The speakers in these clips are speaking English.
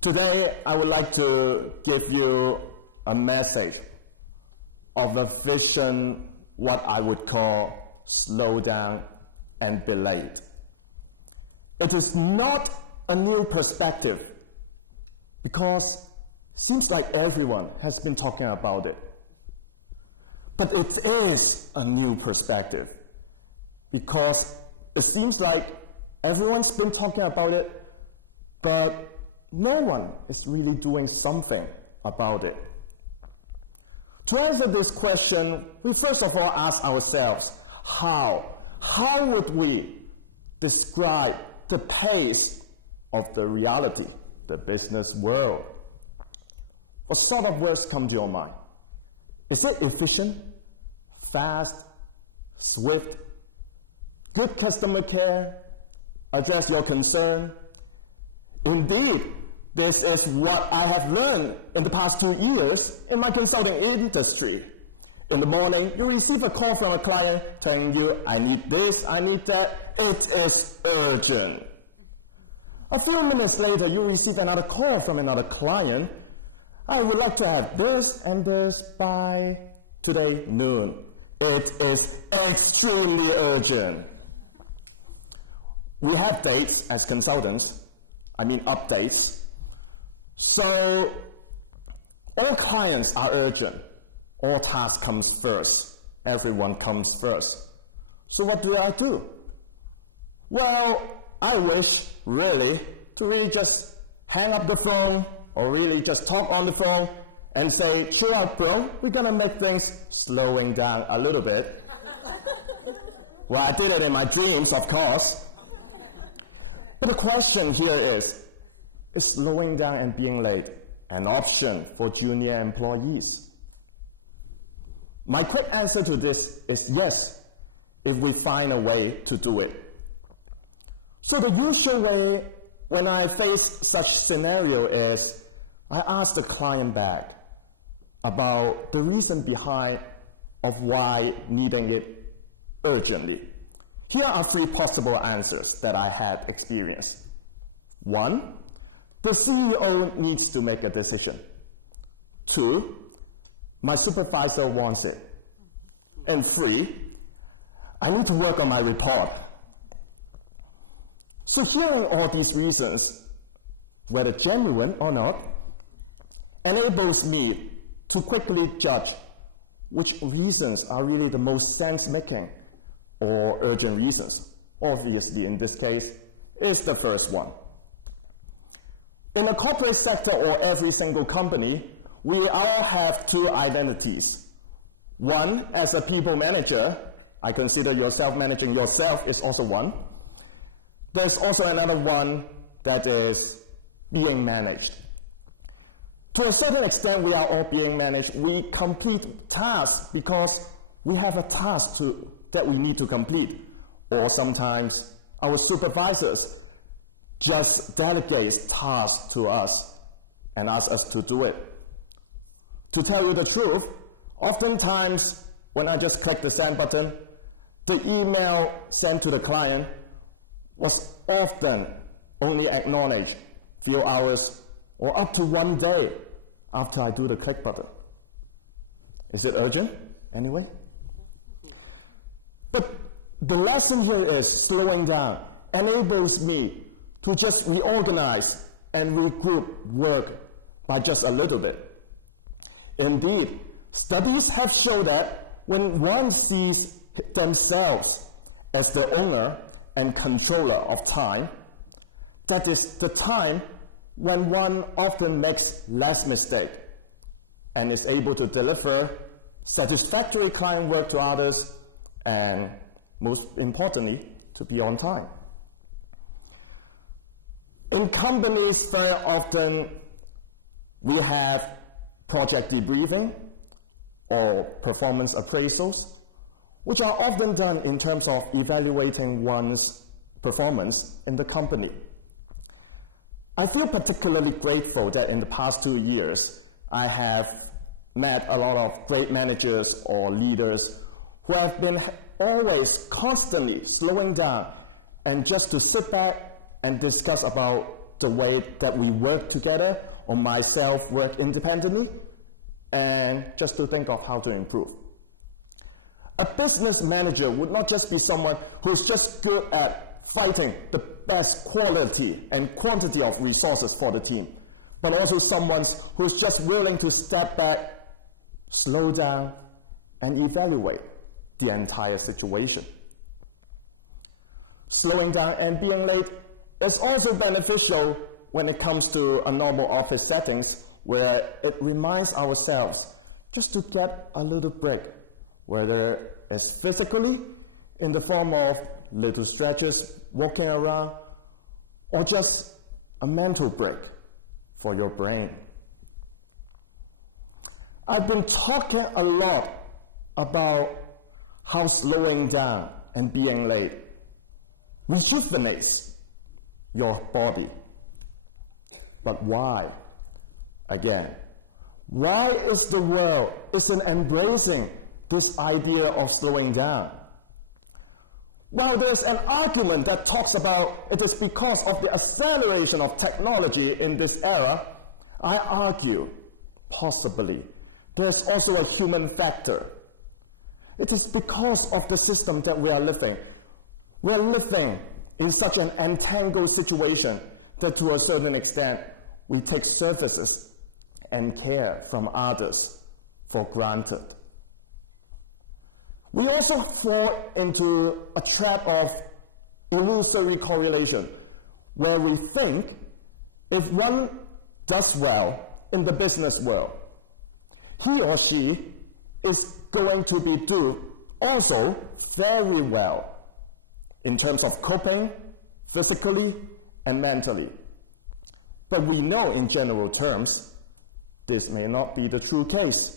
Today, I would like to give you a message of a vision, what I would call slow down and be late. It is not a new perspective because it seems like everyone has been talking about it. But it is a new perspective because it seems like everyone's been talking about it, but no one is really doing something about it. To answer this question, we first of all ask ourselves, how would we describe the pace of the reality, the business world? What sort of words come to your mind? Is it efficient, fast, swift, good customer care, address your concern? Indeed, this is what I have learned in the past 2 years in my consulting industry. In the morning, you receive a call from a client telling you, I need this, I need that, it is urgent. A few minutes later, you receive another call from another client, I would like to have this and this by today noon. It is extremely urgent. We have dates as consultants, updates. So all clients are urgent. All tasks comes first. Everyone comes first. So what do? Well, I wish really to really just hang up the phone or really just talk on the phone and say, chill out, bro, we're gonna make things slowing down a little bit. Well, I did it in my dreams, of course. But the question here is slowing down and being late an option for junior employees? My quick answer to this is yes, if we find a way to do it. So the usual way when I face such scenario is I ask the client back about the reason behind of why needing it urgently. Here are 3 possible answers that I had experienced. 1, the CEO needs to make a decision. 2, my supervisor wants it. And 3, I need to work on my report. So hearing all these reasons, whether genuine or not, enables me to quickly judge which reasons are really the most sense-making or urgent reasons. Obviously, in this case, is the first one. In the corporate sector or every single company, we all have 2 identities. One, as a people manager, I consider yourself managing yourself is also one. There's also another one that is being managed. To a certain extent, we are all being managed. We complete tasks because we have a task that we need to complete. Or sometimes our supervisors just delegate tasks to us and ask us to do it. To tell you the truth, oftentimes when I just click the send button, the email sent to the client was often only acknowledged a few hours or up to 1 day after I do the click button. Is it urgent anyway? But the lesson here is slowing down enables me to just reorganize and regroup work by just a little bit. Indeed, studies have shown that when one sees themselves as the owner and controller of time, that is the time when one often makes less mistake and is able to deliver satisfactory client work to others and, most importantly, to be on time. In companies, very often we have project debriefing or performance appraisals, which are often done in terms of evaluating one's performance in the company. I feel particularly grateful that in the past 2 years, I have met a lot of great managers or leaders who have been always constantly slowing down and just to sit back and discuss about the way that we work together, or myself work independently, and just to think of how to improve. A business manager would not just be someone who's just good at fighting the best quality and quantity of resources for the team, but also someone who's just willing to step back, slow down, and evaluate the entire situation. Slowing down and being late is also beneficial when it comes to a normal office settings, where it reminds ourselves just to get a little break, whether it's physically in the form of little stretches, walking around, or just a mental break for your brain. I've been talking a lot about how slowing down and being late rejuvenates your body. But why? Again, why is the world isn't embracing this idea of slowing down? Well, there's an argument that talks about it is because of the acceleration of technology in this era. I argue, possibly, there's also a human factor. It is because of the system that we are living. We are living in such an entangled situation that to a certain extent, we take services and care from others for granted. We also fall into a trap of illusory correlation, where we think if one does well in the business world, he or she is going to be doing also very well in terms of coping physically and mentally. But we know in general terms, this may not be the true case.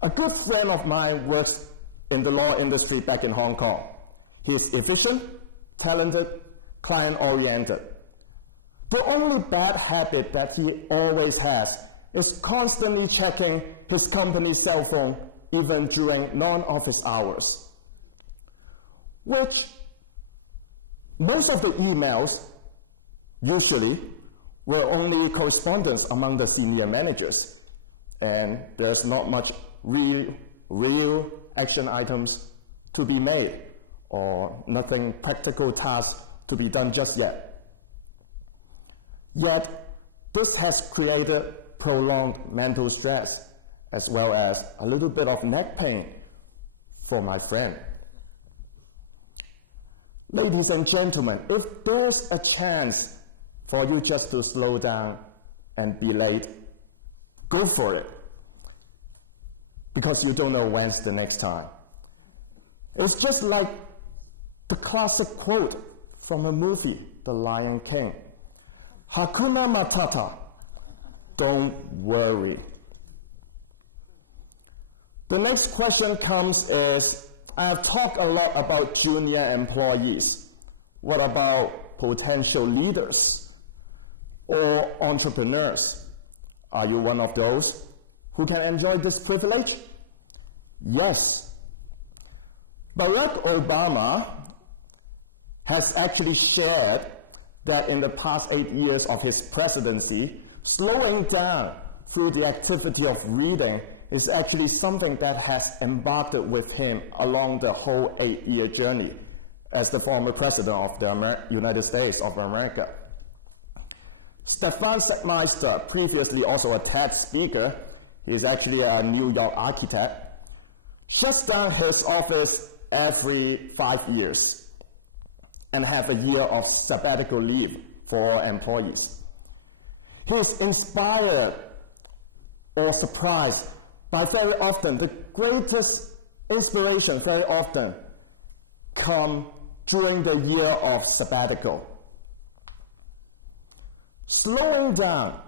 A good friend of mine works in the law industry back in Hong Kong. He is efficient, talented, client-oriented. The only bad habit that he always has is constantly checking his company's cell phone even during non-office hours, which most of the emails usually were only correspondence among the senior managers, and there's not much real action items to be made, or nothing practical tasks to be done just yet. Yet, this has created prolonged mental stress, as well as a little bit of neck pain for my friend. Ladies and gentlemen, if there's a chance for you just to slow down and be late, go for it, because you don't know when's the next time. It's just like the classic quote from a movie, The Lion King. Hakuna Matata, don't worry. The next question comes is, I have talked a lot about junior employees. What about potential leaders or entrepreneurs? Are you one of those who can enjoy this privilege? Yes. Barack Obama has actually shared that in the past 8 years of his presidency, slowing down through the activity of reading is actually something that has embarked with him along the whole 8-year journey as the former president of the United States of America. Stefan Sackmeister, previously also a TED speaker, he is actually a New York architect, shuts down his office every 5 years and have a year of sabbatical leave for employees. He is inspired or surprised by very often, the greatest inspiration very often come during the year of sabbatical. Slowing down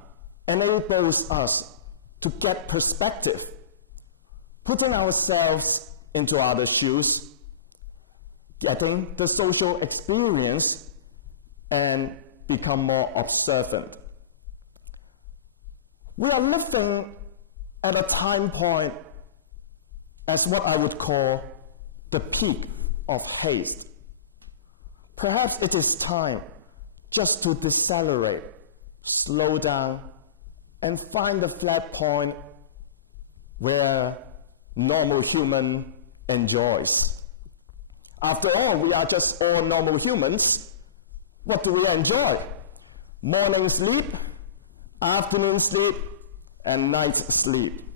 enables us to get perspective, putting ourselves into others' shoes, getting the social experience, and become more observant. We are living at a time point as what I would call the peak of haste. Perhaps it is time just to decelerate, slow down, and find the flat point where normal human enjoys. After all, we are just all normal humans. What do we enjoy? Morning sleep, afternoon sleep, and night sleep.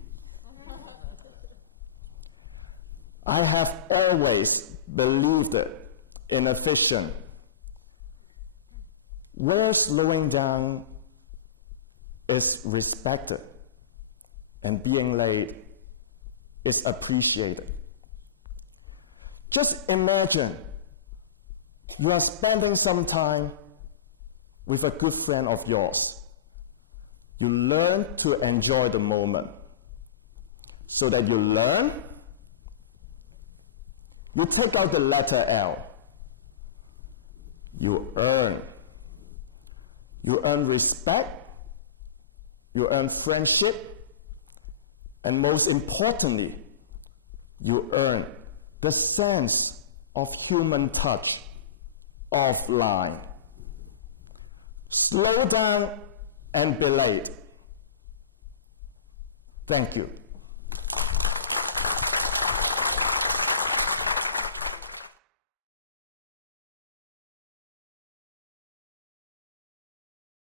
I have always believed in a vision where slowing down is respected and being late is appreciated. Just imagine you are spending some time with a good friend of yours. You learn to enjoy the moment. So that you learn, you take out the letter L. You earn. You earn respect, you earn friendship, and most importantly, you earn the sense of human touch offline. Slow down and be late. Thank you.